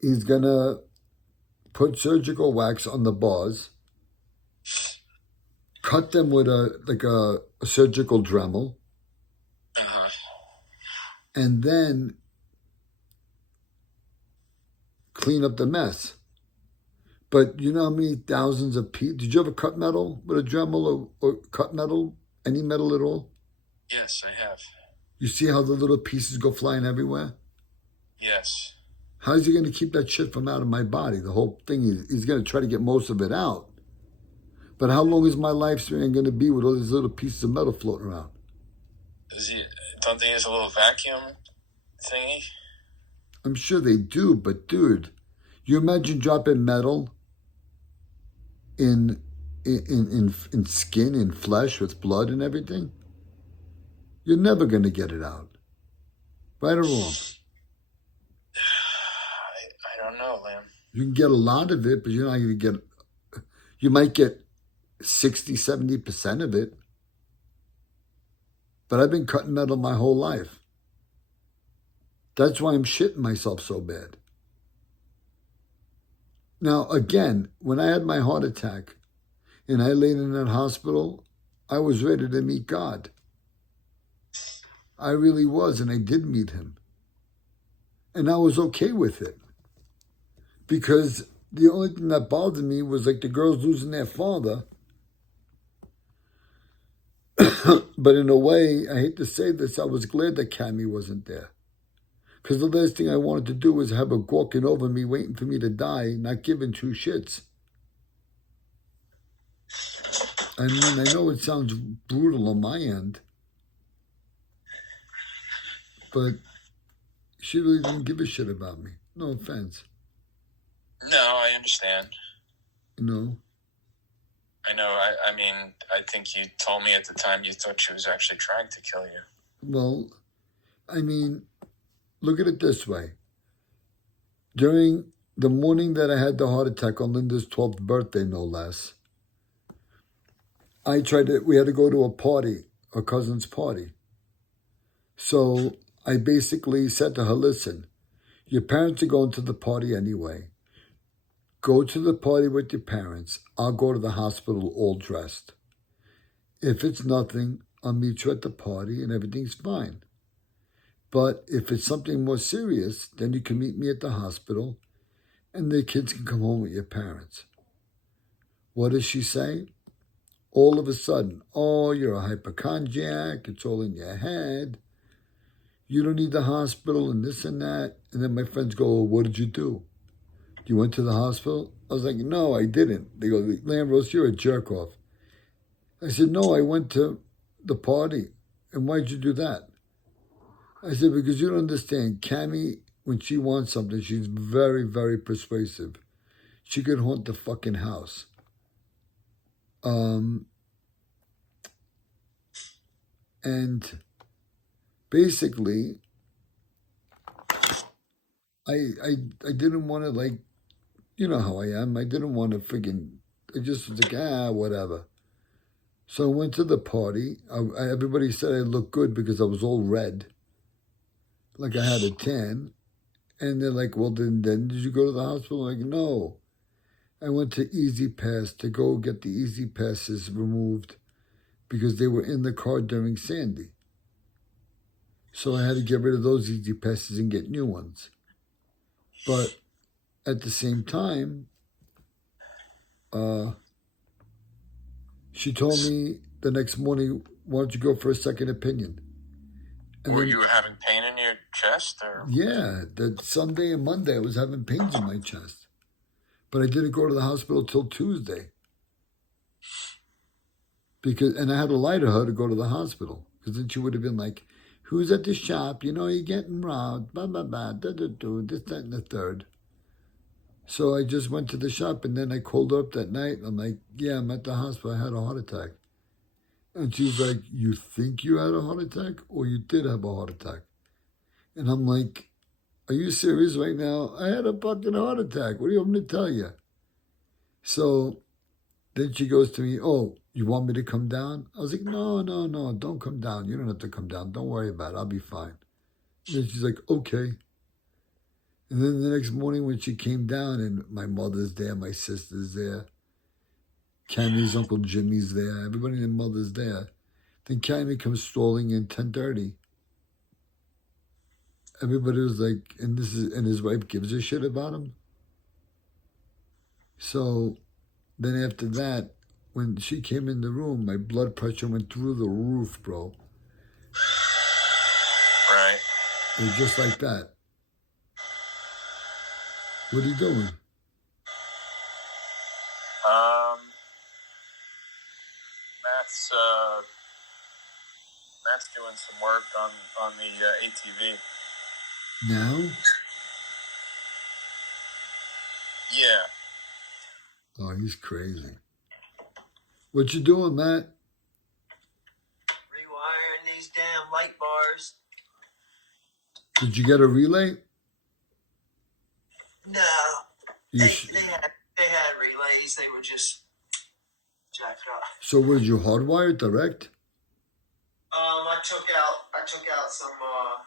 He's going to put surgical wax on the bars, cut them with a surgical Dremel, Uh-huh. and then clean up the mess. But you know how many thousands of pieces? Did you ever cut metal with a Dremel or cut metal? Any metal at all? Yes, I have. You see how the little pieces go flying everywhere? Yes. How's he going to keep that shit from out of my body? The whole thing is he's going to try to get most of it out. But how long is my lifespan going to be with all these little pieces of metal floating around? Don't they use a little vacuum thingy? I'm sure they do, but dude, you imagine dropping metal in skin, in flesh, with blood and everything? You're never going to get it out. Right or wrong? I don't know, Lamb. You can get a lot of it, but you're not going to get, you might get 60, 70% of it. But I've been cutting metal my whole life. That's why I'm shitting myself so bad. Now, again, when I had my heart attack and I laid in that hospital, I was ready to meet God. I really was, and I did meet him. And I was okay with it. Because the only thing that bothered me was like the girls losing their father. But in a way, I hate to say this, I was glad that Cammie wasn't there. Because the last thing I wanted to do was have her gawking over me, waiting for me to die, not giving two shits. I mean, I know it sounds brutal on my end, but she really didn't give a shit about me. No offense. No, I understand. You know? I know. I mean, I think you told me at the time you thought she was actually trying to kill you. Well, I mean, look at it this way. During the morning that I had the heart attack on Linda's 12th birthday, no less, we had to go to a party, a cousin's party. So I basically said to her, listen, your parents are going to the party anyway. Go to the party with your parents. I'll go to the hospital all dressed. If it's nothing, I'll meet you at the party and everything's fine. But if it's something more serious, then you can meet me at the hospital and the kids can come home with your parents. What does she say? All of a sudden, oh, you're a hypochondriac. It's all in your head. You don't need the hospital and this and that. And then my friends go, well, what did you do? You went to the hospital? I was like, no, I didn't. They go, Lambros, you're a jerk off. I said, no, I went to the party. And why'd you do that? I said, because you don't understand. Cammie, when she wants something, she's very, very persuasive. She could haunt the fucking house. And basically, I didn't want to, like, you know how I am. I didn't want to friggin', I just was like, whatever. So I went to the party. Everybody said I looked good because I was all red, like I had a tan. And they're like, well, then did you go to the hospital? I'm like, no. I went to Easy Pass to go get the Easy Passes removed because they were in the car during Sandy. So I had to get rid of those Easy Passes and get new ones. But at the same time, she told me the next morning, why don't you go for a second opinion? And were you having pain in your chest? Or? Yeah, that Sunday and Monday I was having pains in my chest. But I didn't go to the hospital till Tuesday. And I had to lie to her to go to the hospital. Because then she would have been like, who's at the shop? You know, you're getting robbed, blah, blah, blah, this, that, and the third. So I just went to the shop, and then I called her up that night. I'm like, yeah, I'm at the hospital. I had a heart attack. And she's like, you think you had a heart attack? Or you did have a heart attack? And I'm like, are you serious right now? I had a fucking heart attack. What do you want me to tell you? So then she goes to me, oh, you want me to come down? I was like, no, don't come down. You don't have to come down. Don't worry about it. I'll be fine. And then she's like, okay. And then the next morning when she came down and my mother's there, my sister's there, Cammy's Uncle Jimmy's there, everybody and their mother's there. Then Cammy comes strolling in 10:30. Everybody was like, and his wife gives a shit about him. So then after that, when she came in the room, my blood pressure went through the roof, bro. Right. It was just like that. What are you doing? Matt's doing some work on the ATV. Now? Yeah. Oh, he's crazy. What you doing, Matt? Rewiring these damn light bars. Did you get a relay? No. They had relays. They were just jacked up. So was you hardwired direct? I took out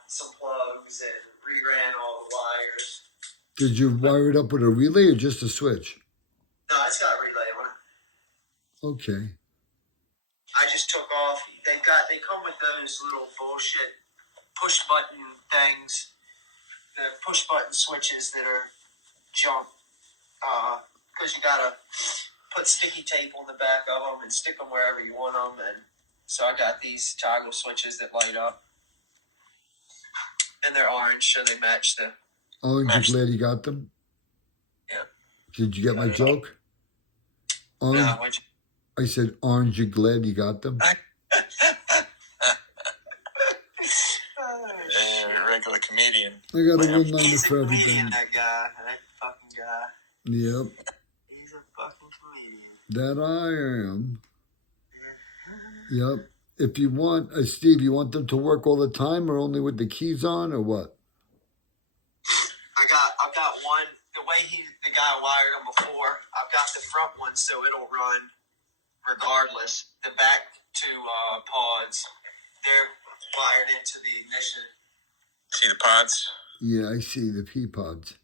some plugs and reran all the wires. Did you wire it up with a relay or just a switch? No, it's got a relay on it. Okay. I just took off. They come with those little bullshit push button things. The push button switches that are junk. Because you gotta put sticky tape on the back of them and stick them wherever you want them. And so I got these toggle switches that light up. And they're orange, so they match the... Aren't you glad you got them? Yeah. Did you get my joke? Orange, No, I said, aren't you glad you got them? Regular comedian. I got a one-liner for comedian, everything. that fucking guy. Yep. He's a fucking comedian. That I am. Yep. If you want, Steve, you want them to work all the time or only with the keys on or what? I've got one. The way the guy wired them before, I've got the front one so it'll run regardless. The back two pods, they're wired into the ignition. See the pods? Yeah, I see the P pods.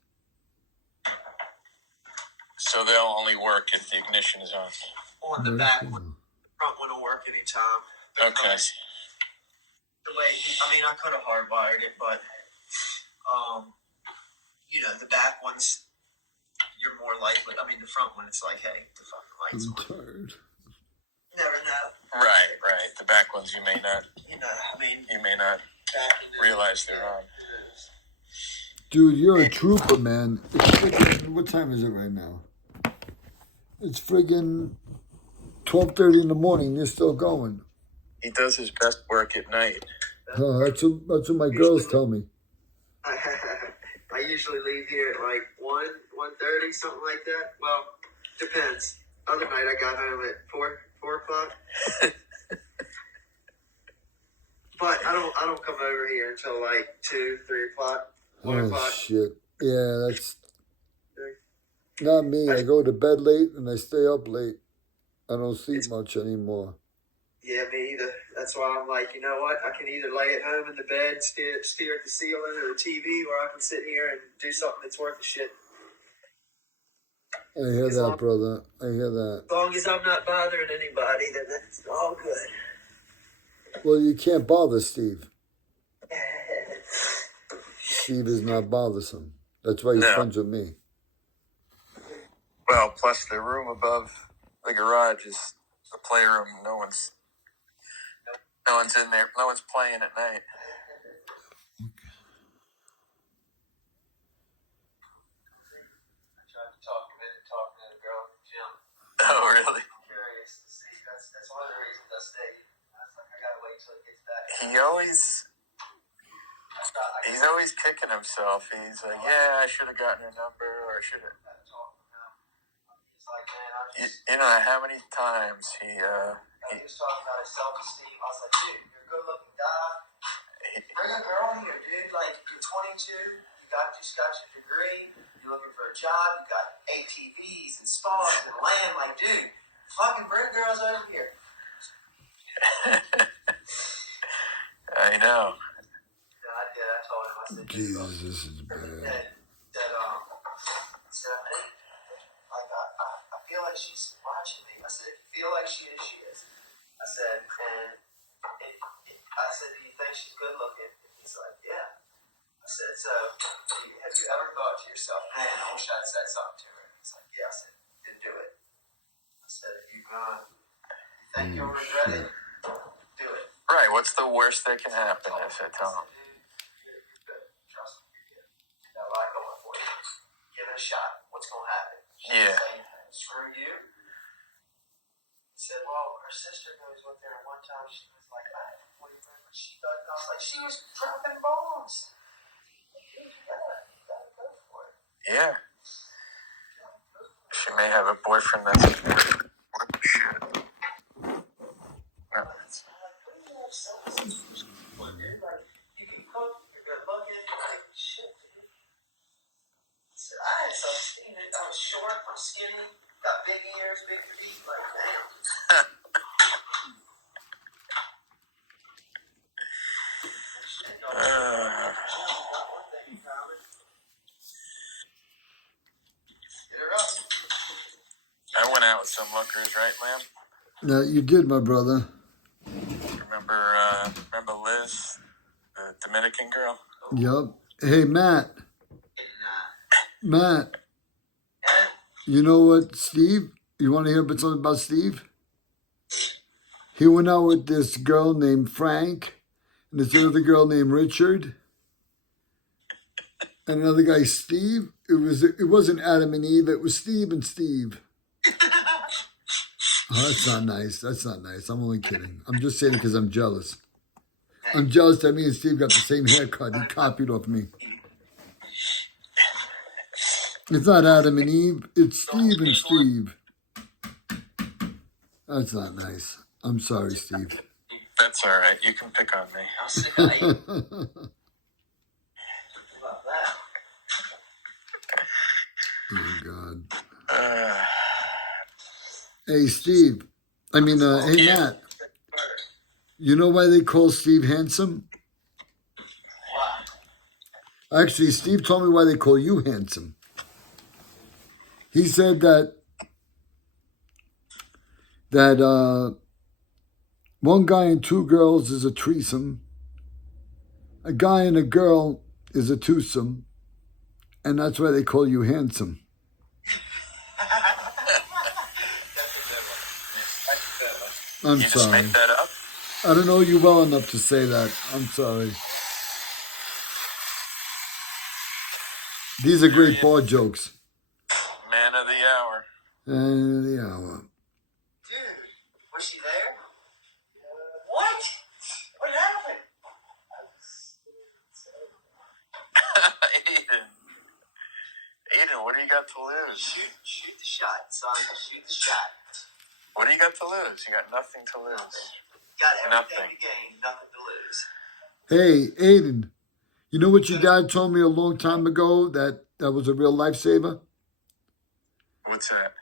So they'll only work if the ignition is on. On the back one. The front one will work anytime. Okay. The way I could have hardwired it, but the back ones, you're more likely. The front one, it's like, hey, the fucking lights on. I'm tired. Never know. Right. The back ones you may not. You may not realize they're on. Dude, you're a trooper, man. What time is it right now? It's friggin' 12:30 in the morning. You're still going. He does his best work at night. That's what my girls tell me. I usually leave here at like 1:30, something like that. Well, depends. Other night I got home at 4 o'clock. But I don't come over here until like 2, 3 o'clock, 1 o'clock. Oh, shit. Yeah, that's not me. I go to bed late and I stay up late. I don't sleep much anymore. Yeah, me either. That's why I'm like, you know what? I can either lay at home in the bed, stare at the ceiling or the TV, or I can sit here and do something that's worth a shit. I hear that, brother. I hear that. As long as I'm not bothering anybody, then that's all good. Well, you can't bother Steve. Steve is not bothersome. That's why he's friends with me. Well, plus the room above the garage is the playroom. No one's in there. No one's playing at night. I tried to talk to the girl in the gym. Oh, really? I'm curious to see. That's one of the reasons I stayed. I was like, I gotta wait till he gets back. He's always kicking himself. He's like, yeah, I should have gotten her number, or I should have. He's like, man, you know how many times he was talking about his self-esteem. I was like, dude, you're a good-looking guy. Bring a girl here, dude. Like, you're 22. Just got your degree. You're looking for a job. You got ATVs and spas and land. Like, dude, fucking bring girls over here. I know. I told him. I said, Jesus, this is bad. she's watching me. I said, if you feel like she is, she is. I said, and I said, do you think she's good looking? And he's like, yeah. I said, so have you ever thought to yourself, man, I wish I'd said something to her? And he's like, yeah. I said, then do it. I said, if you think you'll regret it, do it. Right. What's the worst that can happen? I said, tell him. You're good. Trust me, you're good. You got a lot going for you. Give it a shot. What's going to happen? She Yeah. say, screw you. He said, well, her sister goes with her, and one time she was like, I have 40 but she thought, I was like, she was dropping bombs. Dude, you gotta go for it. Yeah. She may have a boyfriend that's shit. No, it's... You can cook, you're good looking, like, shit, dude. He said, I had some skinny, I was short, I'm skinny, got big ears, big feet, like, damn. I went out with some lookers, right, Lamb? Yeah, you did, my brother. Remember Liz, the Dominican girl? Yup. Hey, Matt. Matt. You know what, Steve? You want to hear something about Steve? He went out with this girl named Frank, and this other girl named Richard, and another guy, Steve. It wasn't Adam and Eve. It was Steve and Steve. Oh, that's not nice. That's not nice. I'm only kidding. I'm just saying it because I'm jealous. I'm jealous that me and Steve got the same haircut. He copied off me. It's not Adam and Eve. It's Steve and Steve. That's not nice. I'm sorry, Steve. That's all right. You can pick on me. How sick I am. How about that? Oh, God. Hey, Steve. Hey, Matt. You know why they call Steve handsome? Actually, Steve told me why they call you handsome. He said that one guy and two girls is a threesome. A guy and a girl is a twosome. And that's why they call you handsome. I'm You just sorry. make that up? I don't know you well enough to say that. I'm sorry. These are great bar jokes. Man of the hour. And the hour. Dude, was she there? What? What happened? Aiden, what do you got to lose? Shoot the shot, son. Shoot the shot. What do you got to lose? You got nothing to lose. Got everything Nothing. to gain, nothing to lose. Hey, Aiden, you know what your dad told me a long time ago that was a real lifesaver? What's that?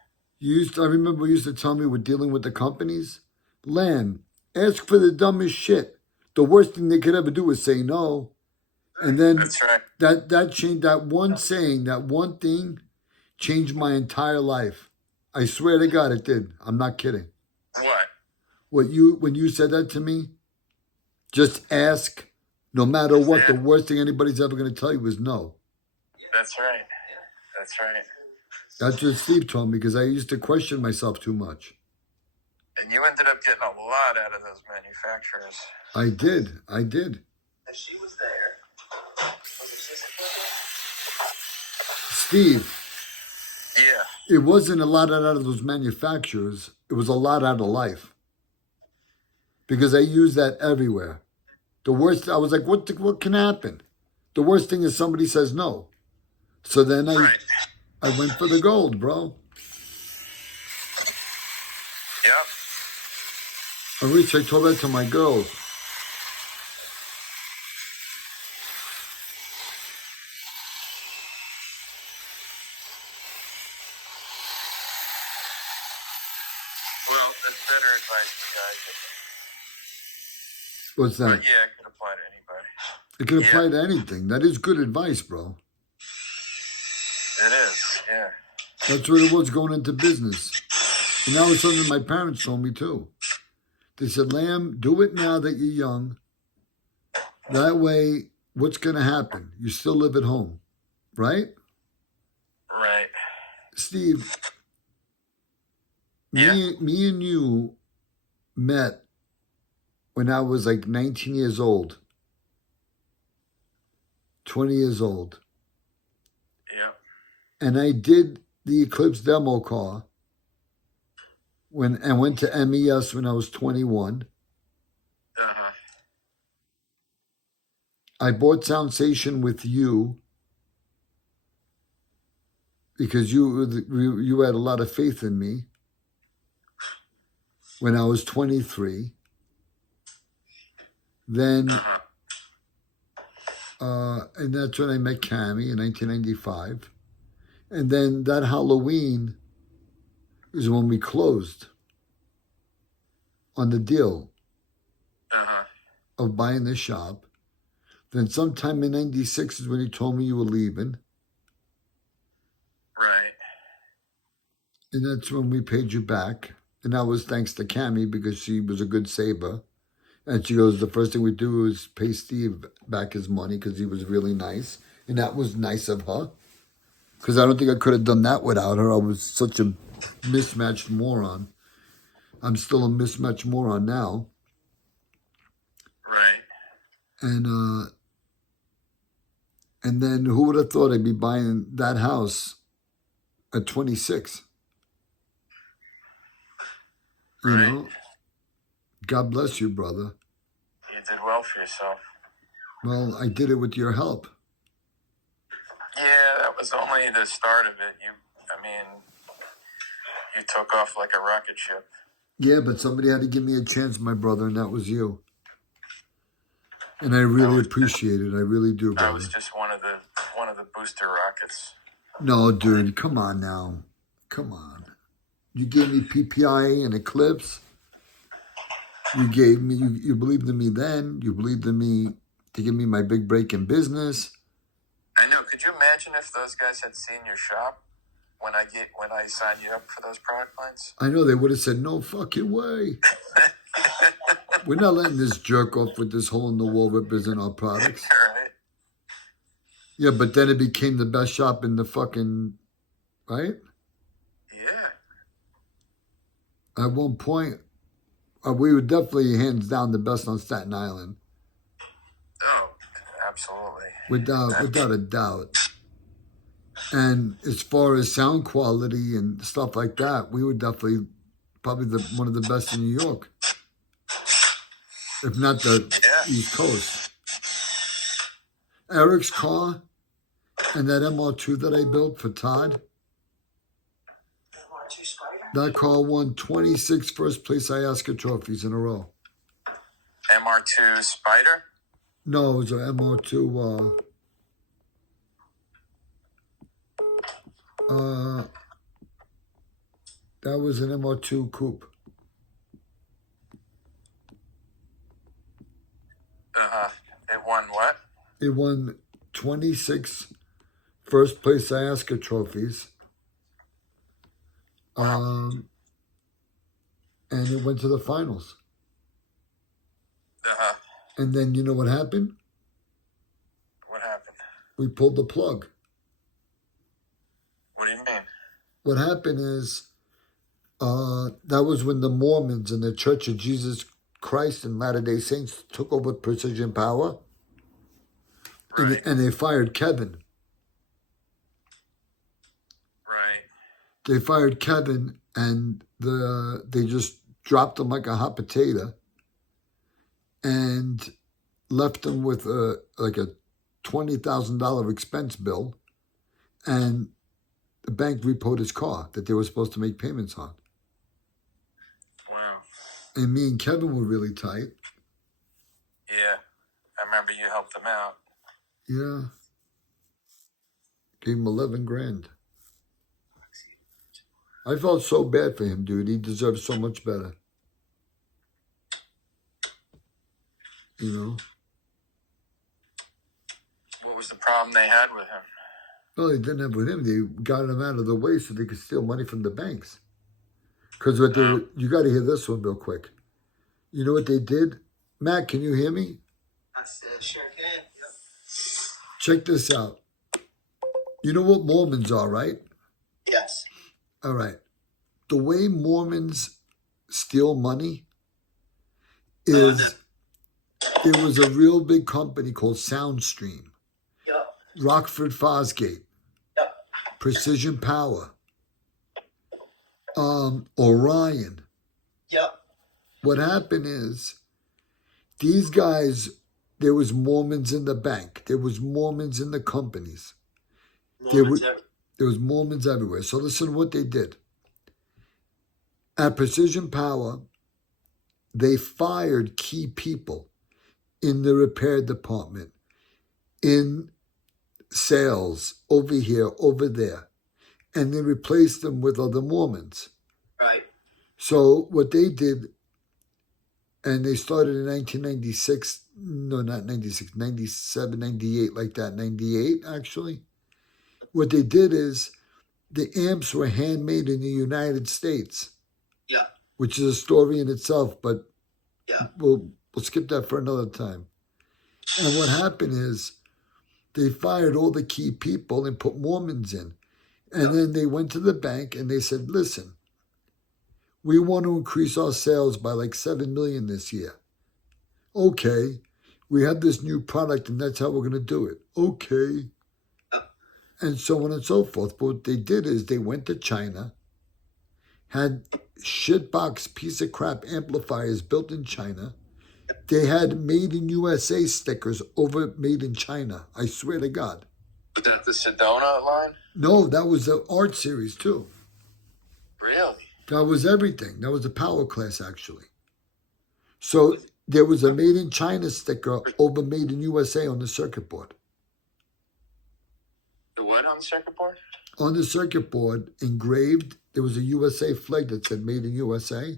I remember you used to tell me we're dealing with the companies. Lamb, ask for the dumbest shit. The worst thing they could ever do is say no. And then That's right. that changed, that one saying, that one thing changed my entire life. I swear to God it did. I'm not kidding. What? When you said that to me, just ask, no matter what, the worst thing anybody's ever going to tell you is no. That's right. That's right. That's what Steve told me because I used to question myself too much. And you ended up getting a lot out of those manufacturers. I did. And she was there. Was it just Steve, Yeah. it wasn't a lot out of those manufacturers. It was a lot out of life. Because I use that everywhere. The worst, I was like, what can happen? The worst thing is somebody says no. So then I went for the gold, bro. Yep. I wish I told that to my girls. Well, that's better advice, guys. What's that? But yeah, it could apply to anybody. It can apply to anything. That is good advice, bro. It is, yeah. That's what it was going into business. And that was something my parents told me too. They said, Lamb, do it now that you're young. That way, what's going to happen? You still live at home, right? Right. Steve, Yeah. me and you met when I was like 19 years old, 20 years old. Yeah. And I did the Eclipse demo car and went to MES when I was 21. Uh-huh. I bought Soundstation with you because you had a lot of faith in me when I was 23. Then, Uh-huh. and that's when I met Cammie in 1995. And then that Halloween is when we closed on the deal Uh-huh. of buying the shop. Then sometime in 96 is when you told me you were leaving. Right. And that's when we paid you back. And that was thanks to Cammie because she was a good saver. And she goes, the first thing we do is pay Steve back his money because he was really nice. And that was nice of her. Because I don't think I could have done that without her. I was such a mismatched moron. I'm still a mismatched moron now. Right. And then who would have thought I'd be buying that house at 26? You Right. know? God bless you, brother. You did well for yourself. Well, I did it with your help. Yeah, that was only the start of it. You took off like a rocket ship. Yeah, but somebody had to give me a chance, my brother, and that was you. And I really appreciate it. I really do, brother. I was just one of the booster rockets. No, dude, come on now. Come on. You gave me PPI and Eclipse. You believed in me then. You believed in me to give me my big break in business. I know. Could you imagine if those guys had seen your shop when I signed you up for those product lines? I know they would have said, no fucking way. We're not letting this jerk off with this hole in the wall represent our products. Right. Yeah, but then it became the best shop in the fucking, right? Yeah. At one point, we were definitely hands down the best on Staten Island. Oh, absolutely. Without a doubt. And as far as sound quality and stuff like that, we were definitely probably one of the best in New York, if not the East Coast. Eric's car and that MR2 that I built for Todd, that car won 26 first place IASCA trophies in a row. MR2 Spider? No, it was an MR2. That was an MR2 coupe. It won what? It won 26 first place IASCA trophies. Wow. And it went to the finals. Uh-huh. And then you know what happened? What happened? We pulled the plug. What do you mean? What happened is that was when the Mormons and the Church of Jesus Christ and Latter-day Saints took over Precision Power. Right. And they fired Kevin. Right. They fired Kevin and they just dropped him like a hot potato and left him with like a $20,000 expense bill, and the bank repoed his car that they were supposed to make payments on. Wow. And me and Kevin were really tight. Yeah. I remember you helped them out. Yeah. Gave him 11 grand. I felt so bad for him, dude. He deserved so much better. You know? What was the problem they had with him? No, they didn't have with him. They got him out of the way so they could steal money from the banks. Because what they were, you got to hear this one real quick. You know what they did? Matt, can you hear me? I said, sure can. Yep. Check this out. You know what Mormons are, right? Yes. All right. The way Mormons steal money is there was a real big company called Soundstream, Yep. Rockford Fosgate, Yep. Precision Power, Orion. Yep. What happened is these guys, there was Mormons in the bank. There was Mormons in the companies. There was Mormons everywhere. So listen to what they did. At Precision Power, they fired key people in the repair department, in sales, over here, over there, and they replaced them with other Mormons. Right. So what they did, and they started in 1996, no, not 96, 97, 98, like that, 98 actually. What they did is the amps were handmade in the United States. Yeah. Which is a story in itself, but yeah, we'll skip that for another time. And what happened is they fired all the key people and put Mormons in. And then they went to the bank and they said, listen, we want to increase our sales by like 7 million this year. Okay, we have this new product and that's how we're going to do it. Okay. And so on and so forth. But what they did is they went to China, had shitbox piece of crap amplifiers built in China. They had made in USA stickers over made in China. I swear to God. Was that the Sedona line? No, that was the art series too. Really? That was everything. That was the power class actually. So there was a made in China sticker over made in USA on the circuit board. The what on the circuit board? On the circuit board, engraved, there was a USA flag that said made in USA.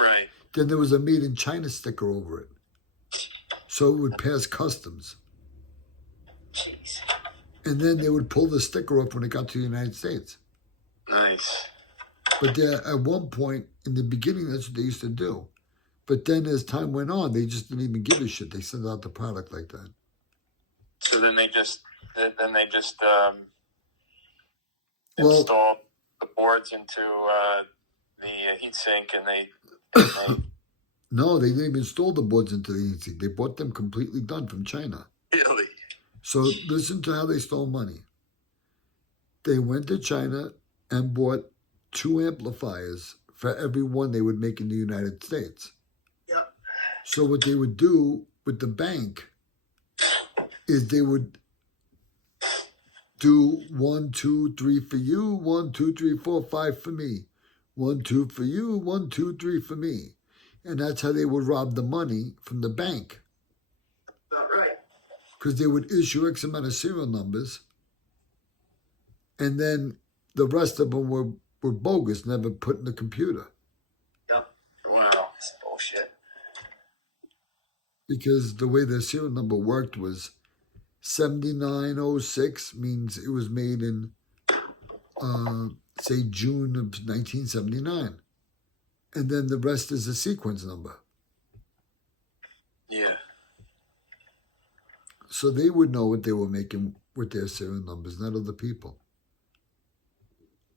Right. Then there was a made in China sticker over it. So it would pass customs. Jeez. And then they would pull the sticker off when it got to the United States. Nice. But at one point, in the beginning, that's what they used to do. But then as time went on, they just didn't even give a shit. They sent out the product like that. So then they just install the boards into the heatsink and they No, they didn't even install the boards into the heatsink. They bought them completely done from China. Really? So listen to how they stole money. They went to China and bought 2 amplifiers for every one they would make in the United States. Yep. So what they would do with the bank is they would do 1, 2, 3 for you, 1, 2, 3, 4, 5 for me, 1, 2 for you, 1, 2, 3 for me, and that's how they would rob the money from the bank. About right. Because they would issue X amount of serial numbers, and then the rest of them were bogus, never put in the computer. Yep. Wow. That's bullshit. Because the way the serial number worked was 7906 means it was made in, say, June of 1979. And then the rest is a sequence number. Yeah. So they would know what they were making with their serial numbers, not other people.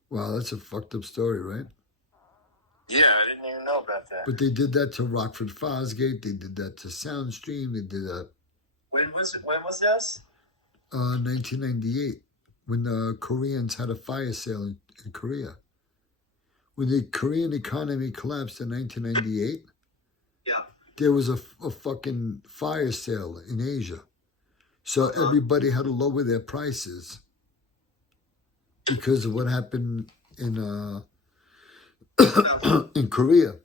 Wow, that's a fucked up story, right? Yeah, I didn't even know about that. But they did that to Rockford Fosgate. They did that to Soundstream. They did that. When was this? 1998, when the Koreans had a fire sale in Korea. When the Korean economy collapsed in 1998, there was a fucking fire sale in Asia. So everybody had to lower their prices because of what happened in in Korea.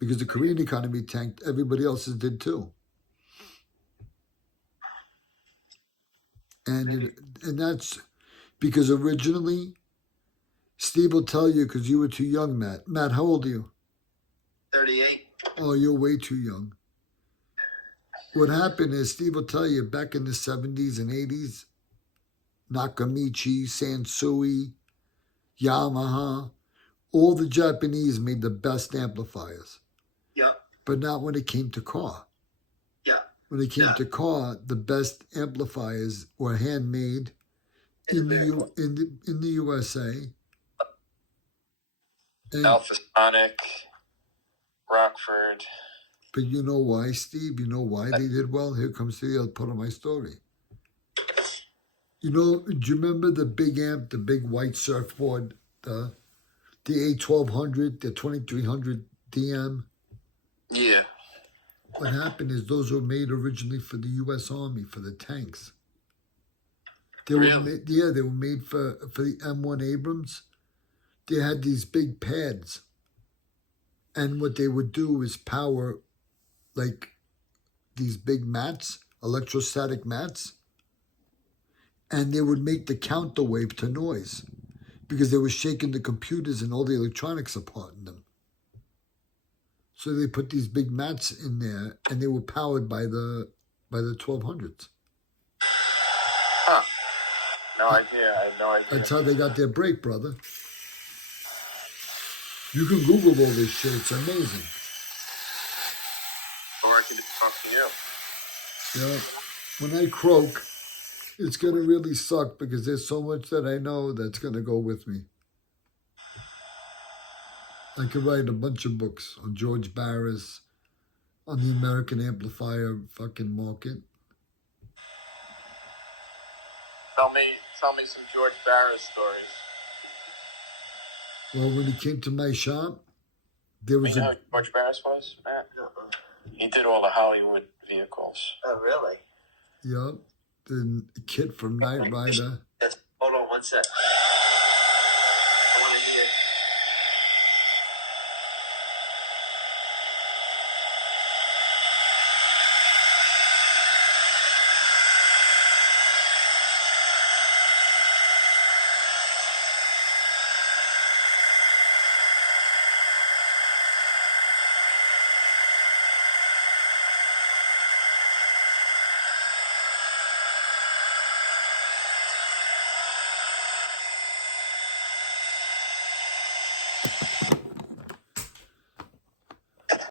Because the Korean economy tanked, everybody else's did too. And that's because originally, Steve will tell you because you were too young, Matt. Matt, how old are you? 38. Oh, you're way too young. What happened is, Steve will tell you, back in the 70s and 80s, Nakamichi, Sansui, Yamaha, All the Japanese made the best amplifiers. Yeah. But not when it came to car. Yeah. When it came to car, the best amplifiers were handmade in the USA. And, Alpha Sonic, Rockford. but you know why, Steve? You know why they did well? Here comes the other part of my story. You know, do you remember the big amp, the big white surfboard, the A1200, the 2300 DM? Yeah. What happened is those were made originally for the U.S. Army, for the tanks. They were made, they were made for the M1 Abrams. They had these big pads. And what they would do is power like these big mats, electrostatic mats, and they would make the counterwave to noise because they were shaking the computers and all the electronics apart in them. So they put these big mats in there, and they were powered by the 1200s. Huh. No idea. I had no idea. That's how they got their break, brother. You can Google all this shit. It's amazing. Or I can just talk to you. Yeah. When I croak, it's going to really suck because there's so much that I know that's going to go with me. I could write a bunch of books on George Barris, on the American amplifier fucking market. Tell me some George Barris stories. Well, when he came to my shop, there was You know who George Barris was, Matt? He did all the Hollywood vehicles. Oh, really? the kid from Knight Rider. Hold on one sec.